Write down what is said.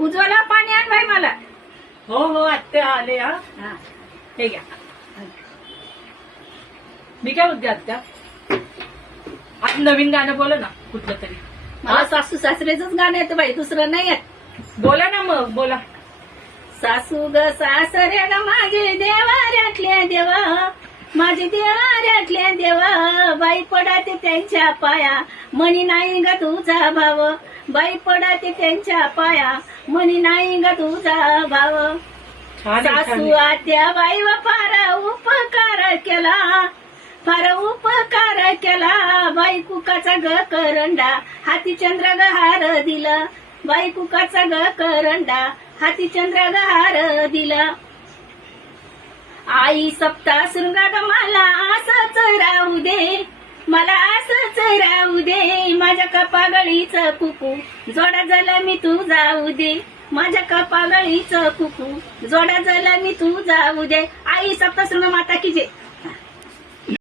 उज्ज्वला पाणी आण बाई मला. हो हो आत्या आले. हा हा. हे घ्या. मी काय म्हणते आत्या, आज नवीन गाणं बोला ना कुठलं तरी. मला सासू सासरेच गाणं येतं बाई, दुसरं नाही येत. बोला ना मग, बोला. सासू ग सासरे ग माझे देवाऱ्यातले देवा, माझे देवाऱ्यातले देवा, बाई पडाते त्यांच्या पाया, मनी नाही ग तुझा भाव, बाई पडाते त्यांच्या पाया, मनी नाही ग तुझा भाव. छान आहे, छान सासू आहे. आत्या बाई व फार उपकार केला, फार उपकार केला, बाई कुकाचा ग करंडा, हाती चंद्र ग हार दिला, बाई कुकाचा ग करंडा, हाती चंद्र ग हार दिला. आई सप्ता शृंगाग मला असंच राहू दे, मला असंच राहू दे, माझ्या कपागळीच कुकू जोडा झाला मी तू जाऊ दे, माझ्या कपागळीच कुकू जोडा झाला मी तू जाऊ दे. आई सप्तशृंग माता की जय.